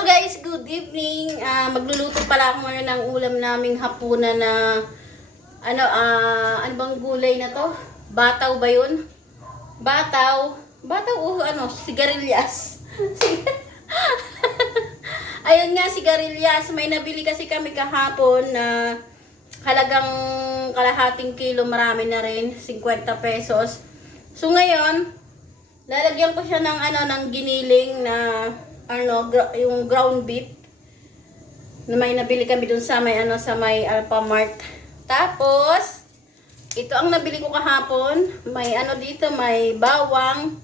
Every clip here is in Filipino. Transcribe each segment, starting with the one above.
Hello guys, good evening. Magluluto pala ako ngayon ng ulam naming hapunan na ano bang gulay na to? Bataw ba 'yun? Bataw o sigarilyas. Ayun nga, sigarilyas. May nabili kasi kami kahapon na halagang kalahating kilo, marami na rin, 50 pesos. So ngayon, lalagyan ko siya ng giniling na yung ground beef na may nabili kami dun sa may Alphamart. Tapos ito ang nabili ko kahapon. May dito, may bawang,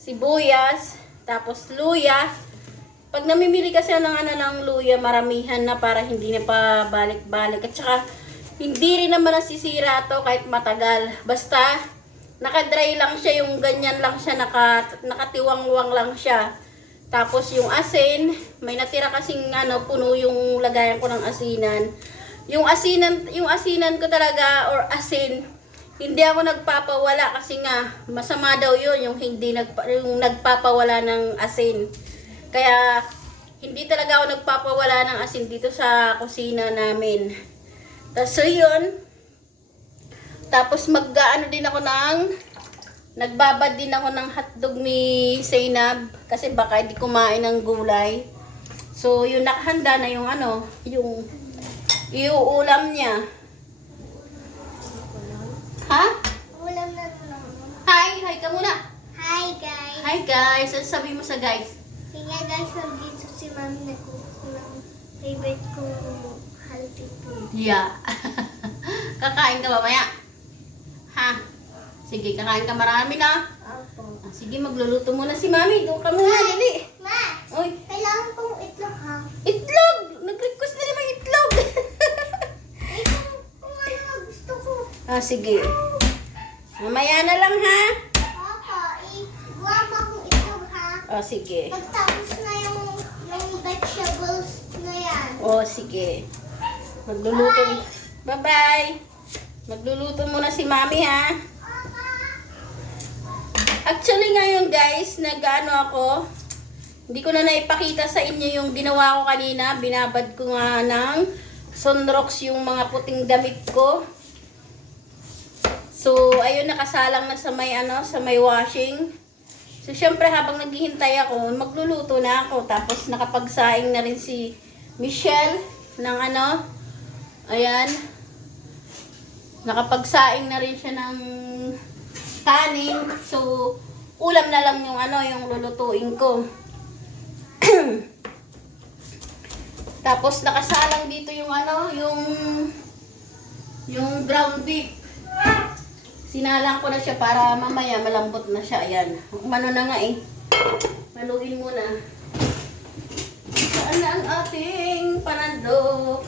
sibuyas, tapos luya. Pag namimili kasi ng luya, maramihan na para hindi na pa balik-balik. At saka hindi rin naman nasisira to kahit matagal. Basta naka-dry lang siya, yung ganyan lang siya, nakatiwang-wang lang siya. Tapos yung asin, may natira kasing puno yung lagayan ko ng asinan. Yung asinan ko talaga, or asin, hindi ako nagpapawala kasi nga masama daw yun, yung nagpapawala ng asin. Kaya hindi talaga ako nagpapawala ng asin dito sa kusina namin. So yun. Tapos nagbabad din ako ng hotdog ni Zainab kasi baka hindi kumain ng gulay. So yung nakahanda na yung yung iuulam niya. Ha? Ulam na lang. Hi ka muna. Hi guys. Hi guys. Ano sabi mo sa guys? Kaya guys, nandito si Mami nagkukuha ng favorite kong healthy food. Yeah. Kakain ka mamaya? Ha? Sige, kakain ka marami na. Opo. Sige, magluluto muna si Mami. Doon ka muna, dali. Ma! Oy, Kailangan kong itlog ha? itlog! Nag-request na naman itlog. Eh, kung ano gusto ko. Sige. Mamaya na lang ha. Papa, iguwa mo akong itlog ha? Sige. Pagtapos na yung vegetables na yan. Sige. Magluluto. Bye-bye. Magluluto muna si Mami ha. Actually ngayon guys, ako, hindi ko na naipakita sa inyo yung ginawa ko kanina. Binabad ko nga ng Sunrox yung mga puting damit ko. So, ayun, nakasalang na sa may washing. So, syempre habang naghihintay ako, magluluto na ako. Tapos nakapagsaing na rin si Michelle ng ayan. Nakapagsaing na rin siya ng kanin. So, ulam na lang yung lulutuin ko. Tapos nakasalang dito yung yung ground beef. Sinalang ko na siya para mamaya malambot na siya. Ayan. Umano na nga eh. Maluin muna. Saan na ang ating panandok?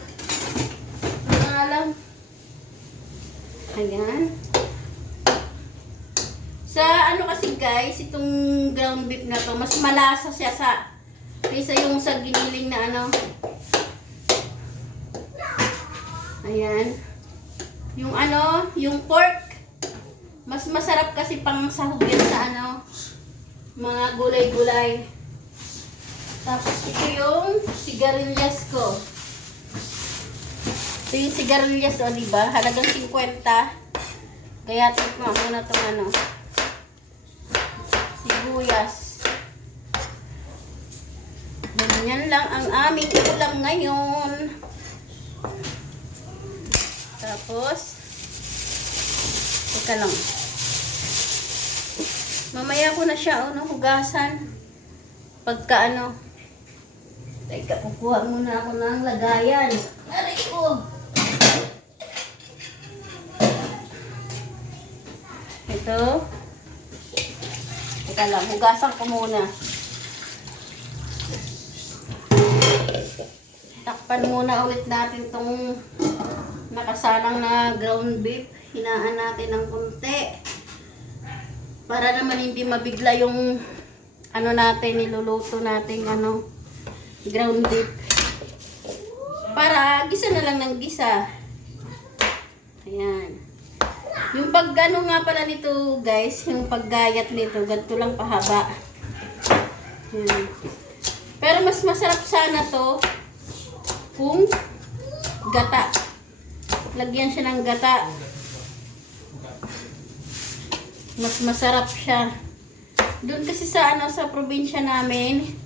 Alam. Ayan. Sa kasi guys, itong ground beef na to, mas malasa siya kaysa yung sa giniling na Ayan. Yung pork, mas masarap kasi pang sahog yan sa mga gulay-gulay. Tapos ito yung sigarilyas ko. Ito yung sigarilyas, diba? Halagang 50. Kaya tikma muna itong sibuyas. Ganyan lang ang aming ulam ngayon. Tapos, teka lang. Mamaya ko na siya, hugasan. Pagka teka, kukuha muna ako ng lagayan. Aray ko! Ito. Teka lang, hugasan ko muna. Takpan muna ulit natin tong nakasalang na ground beef. Hinaan natin ng konti. Para naman hindi mabigla yung niluluto natin ground beef. Para gisa na lang ng gisa. Ayan. Yung nga pala nito guys, yung paggayat nito, ganito lang pahaba. Ayan. Pero mas masarap sana to kung gata. Lagyan siya ng gata. Mas masarap siya. Doon kasi sa sa probinsya namin,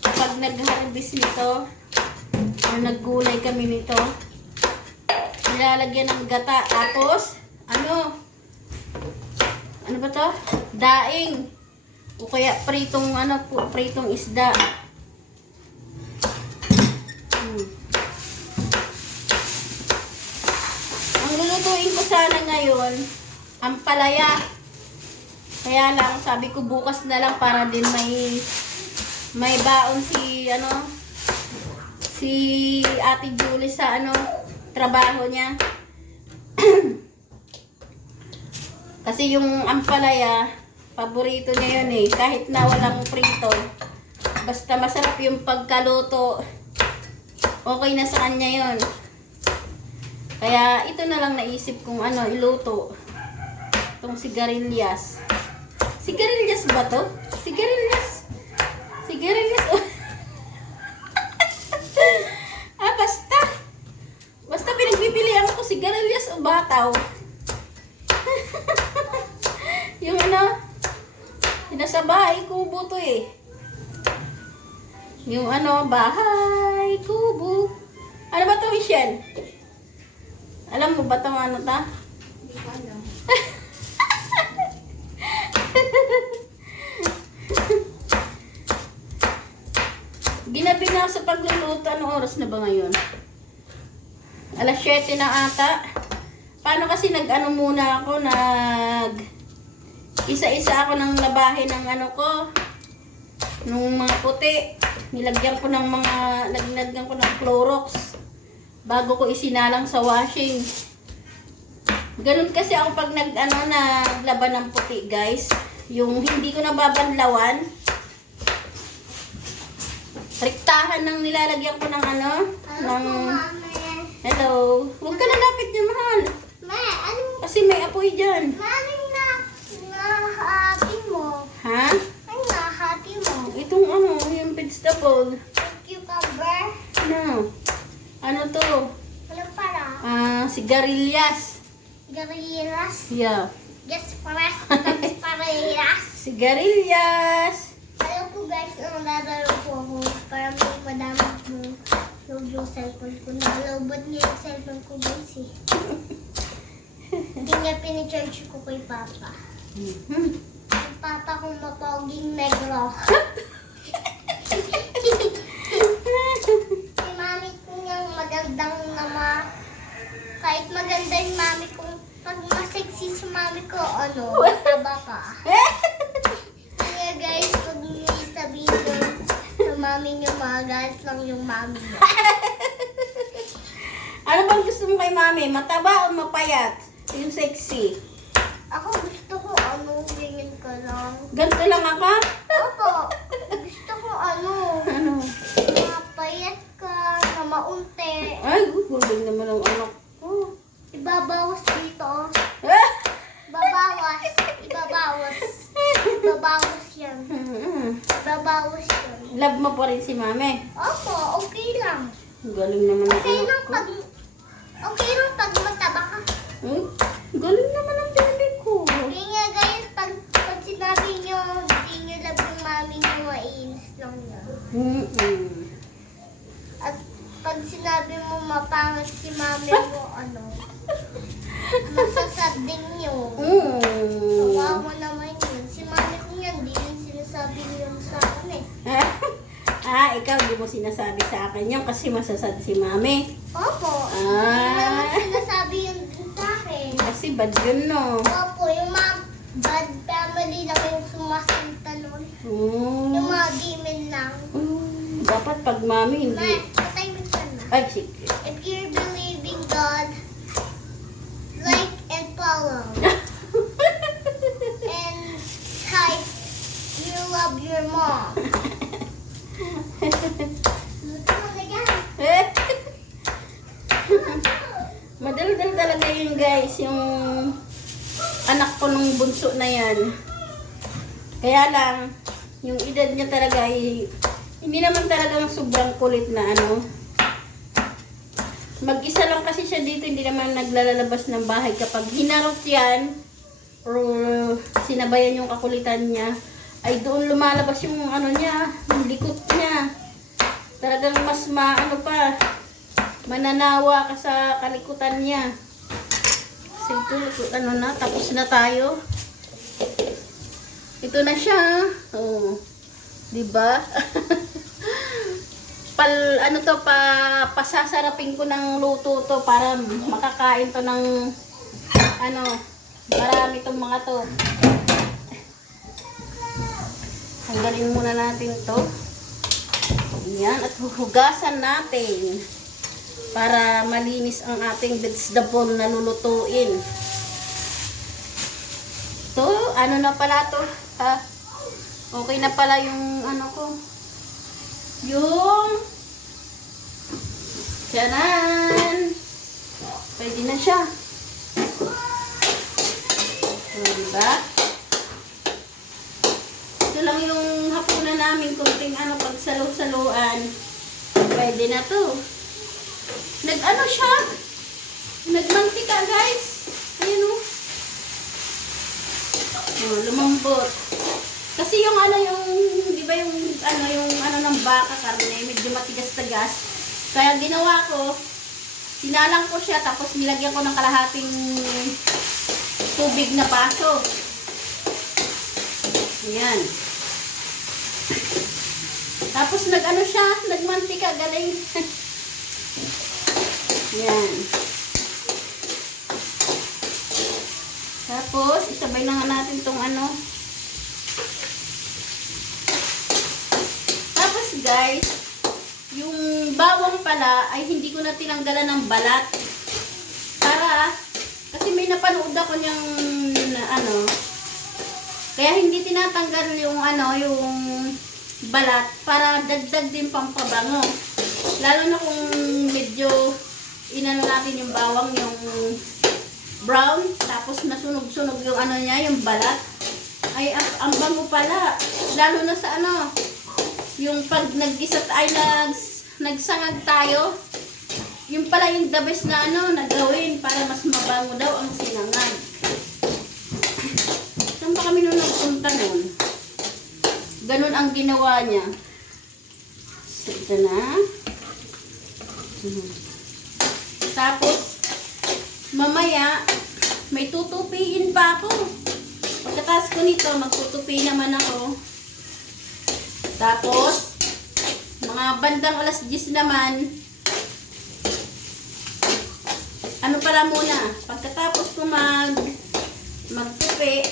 pag nag-harvest nito, naggulay kami nito, nilalagyan ng gata. Tapos, ano ba to? Daing. O kaya pritong, pritong isda. Ang lulutuin ko sana ngayon, ang palaya. Kaya lang, sabi ko bukas na lang para din may baon si Ate Julie sa trabaho niya. Kasi yung ampalaya, paborito niya yun eh. Kahit na walang prito, basta masarap yung pagkaluto, okay na sa kanya yun. Kaya ito na lang naisip kong iluto. Itong sigarilyas. Sigarilyas ba to? Sigarilyas. Sigarilyas. Basta. Basta pinagbibili ako sigarilyas o bataw. Yung nasa bahay kubo to eh. Yung bahay kubo. Ano ba to, Michelle? Alam mo ba itong ta? Hindi ko alam. Ginabi na ako sa pagluluto. Anong oras na ba ngayon? Alas 7 na ata. Paano kasi muna ako, isa-isa ako ng labahin ng ko, nung mga puti. Nilagyan ko ng Clorox bago ko isinalang sa washing. Ganun kasi ako pag naglaban ng puti, guys. Yung hindi ko nababanlawan. Rektahan ng nilalagyan ko ng Hello. Huwag ka lalapit niya, mahal. Kasi may apoy dyan. Nahati mo. Ha? Ay, nahati mo. Itong yung vegetable. Cucumber. Ano to? Ano para? Sigarilyas. Garilas. Yeah. Just parehas. Sigarilyas. Alam ko guys, naglalaro po ako para may madamag mo yung cellphone ko. Nakalobot niya yung cellphone ko guys eh. Hindi niya pinicharge ko kay Papa. Yung Papa kong mapoging negro. Si Mami ko niyang magandang kahit maganda yung Mami ko, pag masexy si Mami ko, mataba ka. Kaya guys, pag sabihin doon sa Mami niyo, magalit lang yung Mami niyo. Ano bang gusto mo kay Mami? Mataba o mapayat? Yung sexy. Ako gusto ko ganyan ka lang. Ganito lang ako? Opo, gusto ko mapayat ka, na maunti. Ay, guguling naman ang anak ko. Ibabawas dito. Ibabawas. Ibabawas yan. Ibabawas yan. Love mo pa rin si Mami. Opo, okay lang. Galing naman ang Okay anak lang ko. pag mataba ka. Galing naman ang baby ko. Kaya nga guys, pag sinabi nyo, hindi nyo love yung Mami nyo, mainis lang yan. At pag sinabi mo mapangit si Mami mo, masasabing nyo. Kawawa naman yun. Si Mami ko yan, di yun sinasabi yun sa akin eh. Ikaw di mo sinasabi sa akin yun kasi masasad si Mami. Opo, hindi naman Ah, sinasabi yun sa akin. kasi bad yun, no? Opo, yung mga bad family lang yung sumasalita nun. Yung mga demon lang. Dapat pag Mami hindi. Ma, patay mo ka na. Ay, sige. If you believe in God, like and follow. And type, you love your mom. Luto mo na yan. Madaldal talaga yun, guys. Yung anak ko nung bunso na yan. Kaya lang, yung edad niya talaga ay Hindi naman talagang sobrang kulit na ano. Mag-isa lang kasi siya dito, hindi naman naglalabas ng bahay. Kapag hinarot yan, or sinabayan yung kakulitan niya, ay doon lumalabas yung ano niya, yung likot niya. Talagang mas mananawa ka sa kalikutan niya. Kasi ito, ano na, tapos na tayo. Ito na siya. Oh. 'Di ba? Pasasarapin ko ng luto to para makakain to ng ano, marami tong mga to. Tanggalin muna natin to. Yan, at huhugasan natin para malinis ang ating vegetable na lulutuin. To, ano na pala to? Ha? Okay na pala yung ano ko. Yung Tiyanan! Pwede na siya. Diba? Ito lang yung hapunan namin. Kunting pagsalo-saluan. Pwede na to. Nag-ano siya? Nagmantika, guys. Ayan o. Oh, lumambot. Kasi yung di ba yung ng baka karne, medyo matigas-tagas. Kaya ginawa ko, sinalang ko siya, tapos nilagyan ko ng kalahating tubig na baso. Ayan. Tapos siya, nagmantika, galing. Ayan. Tapos, isabay na nga natin tong Tapos guys, yung bawang pala ay hindi ko na tinanggalan ng balat. Kasi may napanood ako niyang kaya hindi tinatanggal yung balat para dagdag din pampabango. Lalo na kung medyo natin yung bawang, yung brown, tapos nasunog-sunog yung yung balat. Ay, ang bango pala. Lalo na sa yung pag nag-isa nagsangag tayo, yung pala yung the best na nagawin para mas mabango daw ang sinangag. Saan pa kami nung nagpunta nun? Ganun ang ginawa niya. So, ito na. Tapos, mamaya, may tutupiin pa ako. Pagkatapos ko nito, magtutupi naman ako. Tapos, mga bandang alas 10 naman, pala muna, pagkatapos ko magtupi,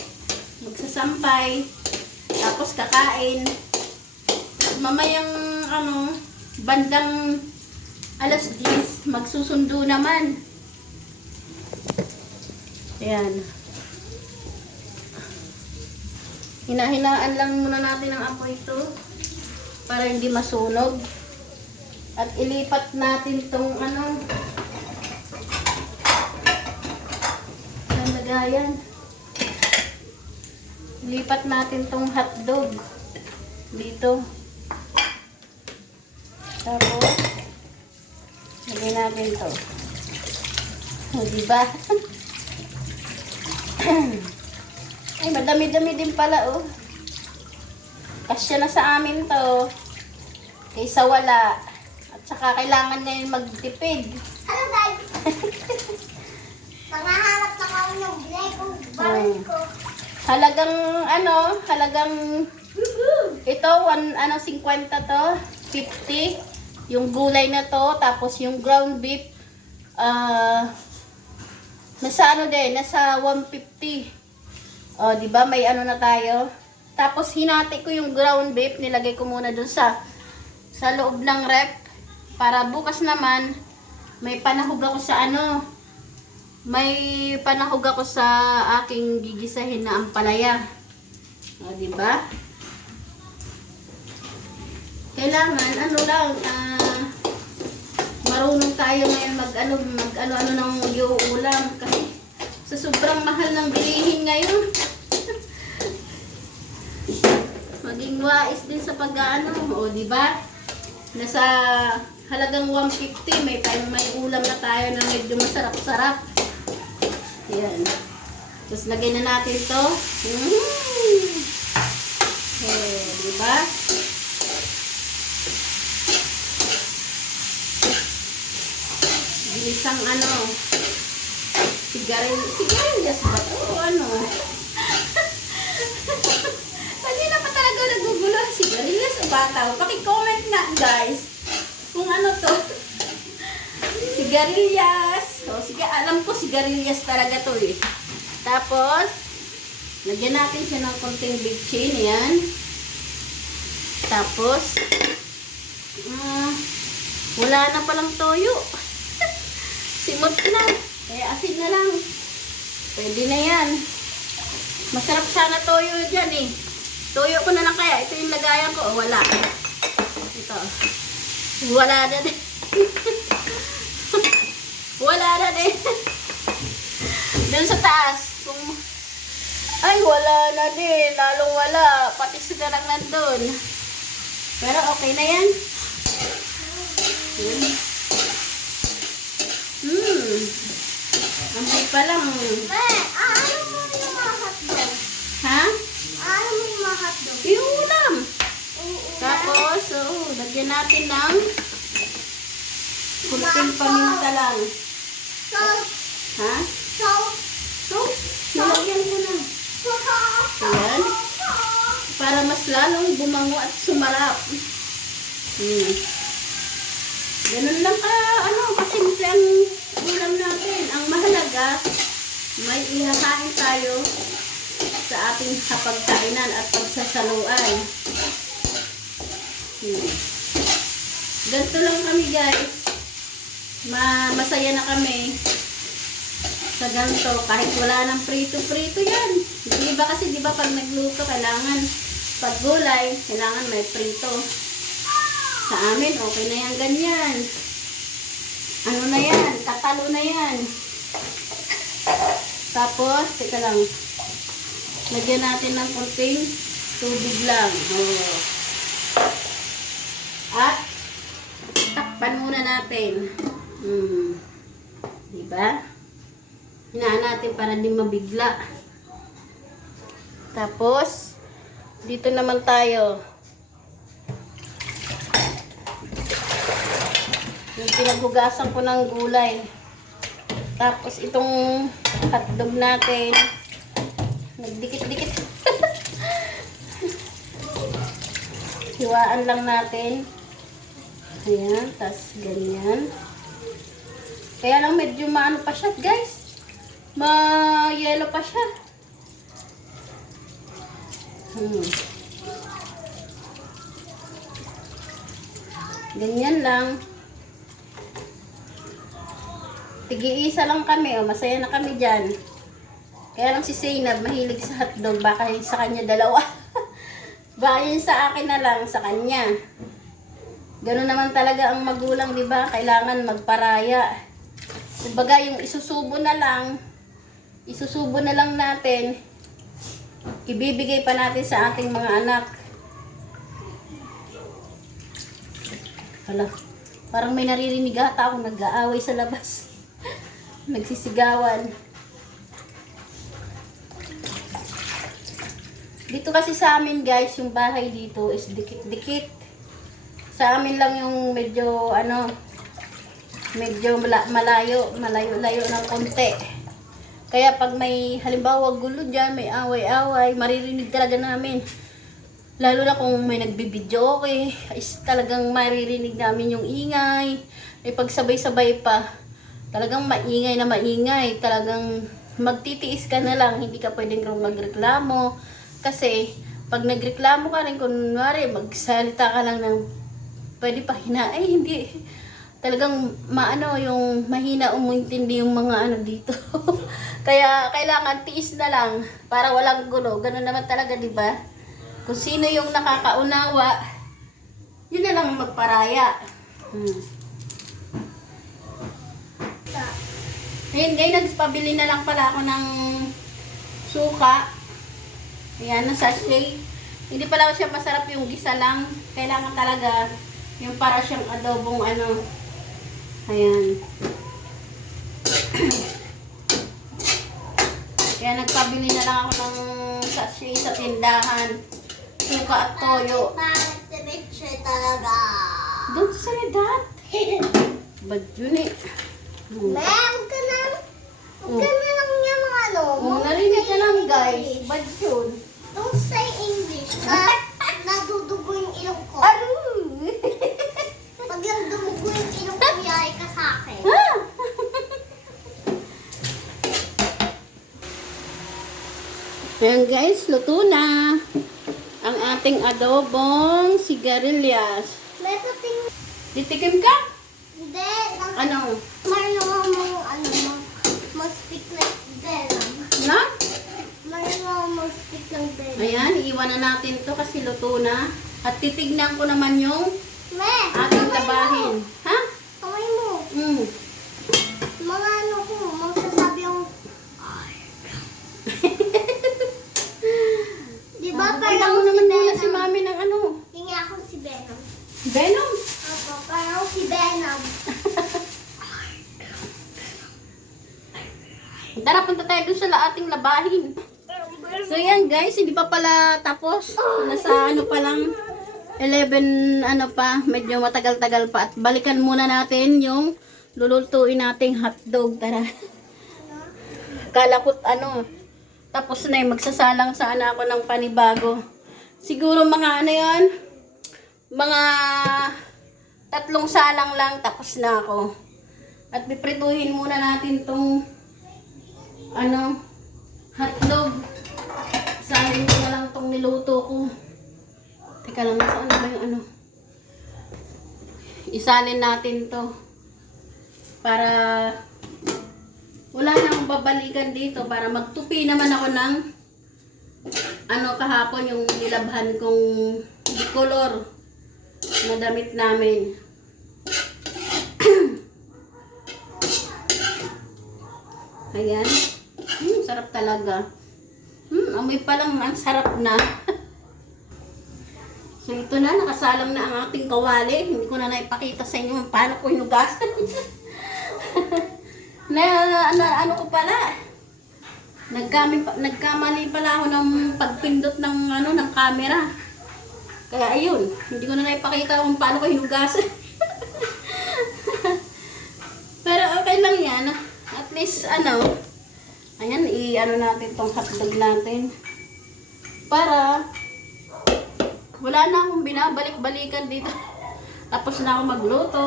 magsasampay, tapos kakain, mamayang bandang alas 10, magsusundo naman. Ayan. Hinahinaan lang muna natin ang apoy ito para hindi masunog. At ilipat natin tong lagayan. Ilipat natin tong hotdog dito. Tapos lagyan natin to. O, diba? Ay, madami-dami din pala, oh. Kasya na sa amin to. Kaysa wala. At saka kailangan ngayon magtipid. Ano, guys? Pangahanap na ako ng bilay kong baril ko. Halagang ito, 50 to, 50. Yung gulay na to, tapos yung ground beef, nasa nasa 150. O, di ba? May na tayo. Tapos hinati ko yung ground beef, nilagay ko muna dun sa loob ng rep para bukas naman may panahog ako sa aking gigisahin na ampalaya. O, di ba? Kailangan marunong tayo ngayon mag-ano ng ulam kasi sa sobrang mahal ng bilihin ngayon. Maging wais din sa pag-ano, o di ba? Nasa halagang 150. May ulam na tayo na medyo masarap-sarap. Ayan. Tapos lagyan na natin to. Okay, diba? Isang sigarilyas ba ito? O ano? Kanina pa talaga nagugulo. Sigarilyas o bataw? Paki-comment nga guys kung ano to. Sigarilyas. O sige, alam ko sigarilyas talaga to eh. Tapos, lagyan natin siya ng konting bitchin. Ayan. Tapos, wala na palang toyo. Simot na. Kaya asin na lang. Pwede na yan. Masarap sana toyo dyan eh. Toyo ko na lang kaya. Ito yung lagayan ko. O, wala. Ito. Wala na din. Wala na din. Doon sa taas. Ay, wala na din. Lalong wala. Pati sila lang nandun. Pero okay na yan. Amoy pa lang. Ano mo yung mga hotdog? Ha? Ano mo yung mga hotdog? Yung ulam. Tapos, lagyan natin ng kunting paminta lang. Salt. Ha? Salt. So, nilagyan ko na. Ayan. Para mas lalong bumango at sumarap. Ganun lang kasimple ang ulam natin. Ang mahalaga, may ihahain tayo sa ating hapagkainan at pagsasaluan. Ganito lang kami guys. Masaya na kami sa ganito. Kahit wala ng prito-prito yan. Di ba pag nagluto, kailangan pag gulay, kailangan may prito. Sa amin, okay na yan ganyan. Ano na yan? Tatalo na yan. Tapos, teka lang. Lagyan natin ng konting tubig lang. At, takpan muna natin. Diba? Hinaan natin para di mabigla. Tapos, dito naman tayo. Yung pinaghugasan ko ng gulay. Tapos itong hotdog natin. Nagdikit-dikit. Hiwaan lang natin. Ayan. Tapos ganyan. Kaya lang medyo maano pa siya guys. Ma-yellow pa siya. Ganyan lang. Tig-iisa lang kami, masaya na kami dyan. Kaya lang si Zainab, mahilig sa hotdog, baka sa kanya dalawa. Baka yun sa akin na lang, sa kanya. Ganun naman talaga ang magulang, di ba? Kailangan magparaya. Kumbaga, yung isusubo na lang natin, ibibigay pa natin sa ating mga anak. Hala, parang may naririnig ata ako nag-aaway sa labas. Nagsisigawan. Dito kasi sa amin guys, yung bahay dito is dikit-dikit. Sa amin lang yung medyo malayo ng konti. Kaya pag may halimbawa gulo dyan, may away-away, maririnig talaga namin. Lalo na kung may nagbibidyo, okay, is talagang maririnig namin yung ingay. May pagsabay-sabay pa. Talagang maingay na maingay. Talagang magtitiis ka na lang. Hindi ka pwedeng magreklamo. Kasi, pag nagreklamo ka rin, kunwari, magsalita ka lang ng pwede pa ay hindi. Talagang yung mahina umintindi yung mga dito. Kaya, kailangan tiis na lang para walang gulo. Ganun naman talaga, di ba? Kung sino yung nakakaunawa, yun na lang magparaya. Ayun guys, nagpabili na lang pala ako ng suka. Ayan, na sachet. Hindi pala siya masarap yung gisa lang. Kailangan talaga Yung para siyang adobong ano. Ayan. Kaya nagpabili na lang ako ng sachet sa tindahan. Suka at toyo. Bakit si Mitchell talaga? Doon sa Redat. Bad yun eh. Huwag ka na lang yan ano. Narinig ka lang guys. Bad yun. Don't say English. Nadudugo yung ilong ko. Ano? Pag lang dumugo yung ilong ko, yari ka sa akin. Ayan guys, luto na. Ang ating adobong sigarilyas. Meron ting... Titikim ka? Hindi. Ano? Marunong mo, mag-speak like venom. Na? Marunong mo mag-speak ng venom. Ayan, iiwan na natin to kasi luto na. At titignan ko naman yung ating labahin. Ha? Kamay mo. Mm. Mga ano ko, magsasabi yung... Di ba Kailangan parang mo si naman muna si Venom? mami ng ano. Hingi ako si Venom. Venom. Opo, parang si Venom. Tara, punta tayo dun sa ating labahin. So yan guys, hindi pa pala tapos. Nasa ano pa lang, 11 ano pa, medyo matagal-tagal pa. At balikan muna natin yung lulutuin nating hotdog. Tara. Kala ko ano, tapos na yung magsasalang sana ako ng panibago. Siguro mga ano yun, mga 3 salang lang tapos na ako. At piprituhin muna natin tong ano, hotdog. Isahin ko na lang tong niluto ko. Teka lang, saan ba yung ano? Isanin natin to. Para wala na akong babalikan dito. Para magtupi naman ako ng ano kahapon yung nilabhan kong bicolor na damit namin. Ayan. Sarap talaga. Amoy pa lang, ang sarap na. So ito na, nakasalang na ang ating kawali. Hindi ko na naipakita sa inyo kung paano ko hinugasan. Ano ko pala? Nagkamali pala ako ng pagpindot ng ano ng camera. Kaya ayun, hindi ko na naipakita kung paano ko hinugasan. Pero okay lang yan. At least ano, ayan, i-ano natin tong hotdog natin. Para wala na akong binabalik-balikan dito. Tapos na ako magluto.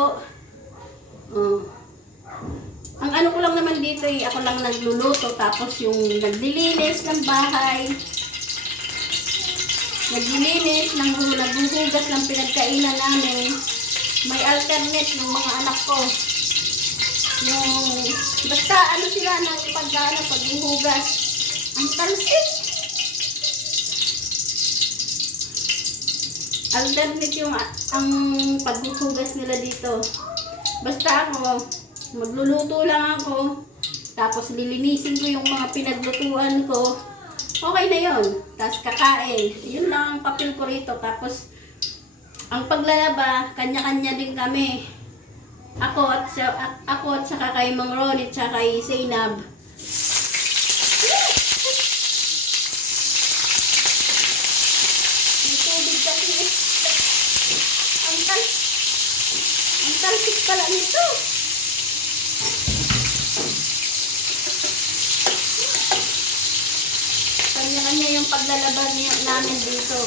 Ang ano ko lang naman dito, ako lang nagluluto. Tapos yung naglilinis ng bahay. Naglilinis, naghuhugas ng pinagkainan namin. May alternate yung mga anak ko. Yung, basta ano sila ng paghuhugas. Ang talsik. Alternate yung ang paghuhugas nila dito. Basta ako, magluluto lang ako. Tapos lilinisin ko yung mga pinaglutuan ko. Okay na yun. Tapos kakain. Yun lang ang papel ko rito. Tapos, ang paglalaba, kanya-kanya din kami. Ako at saka kay Mang Ronnie at saka kay Zainab. May tubig kasi. Ang talsik pala nito. Kanya-kanya yung paglalaba namin dito.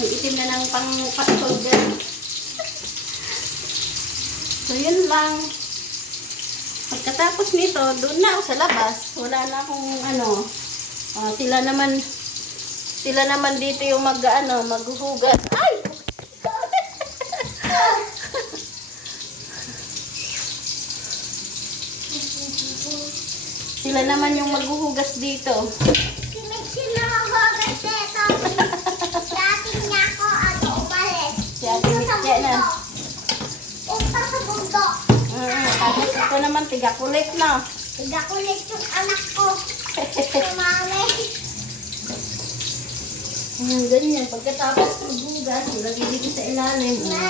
Ang itim na ng pang-patol dyan. So, yun lang. Pagkatapos nito, doon na ako sa labas. Wala na akong ano. Sila naman dito yung maghuhugas. Ay! Sila naman yung maghuhugas dito. Umalis. Si Ate Mitya na. Punta sa bundok. Tapos ito naman, tiga-kulit na. Nagkakulit yung anak ko. Sumali. Ayan, ganyan. Pagkatapos maghugas, ilagay dito sa ilalim. Ma,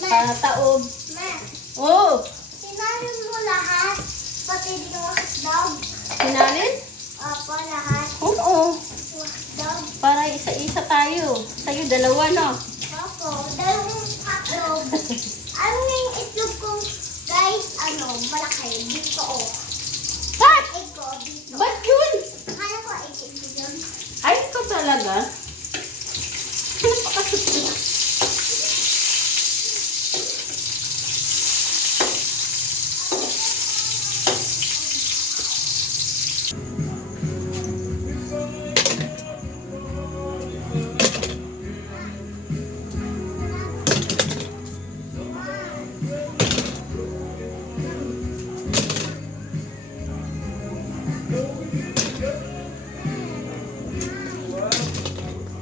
ma, Para taob. ma. Oh! Sinalin mo lahat. Pati din yung hotdog. Sinalin? Opo, lahat. Oo. Yung hotdog. Para isa-isa tayo. Sa'yo, dalawa, no? Opo, dalawang hotdog. Ano yung itlog ko, guys? Ano, malaki. Dito, oh.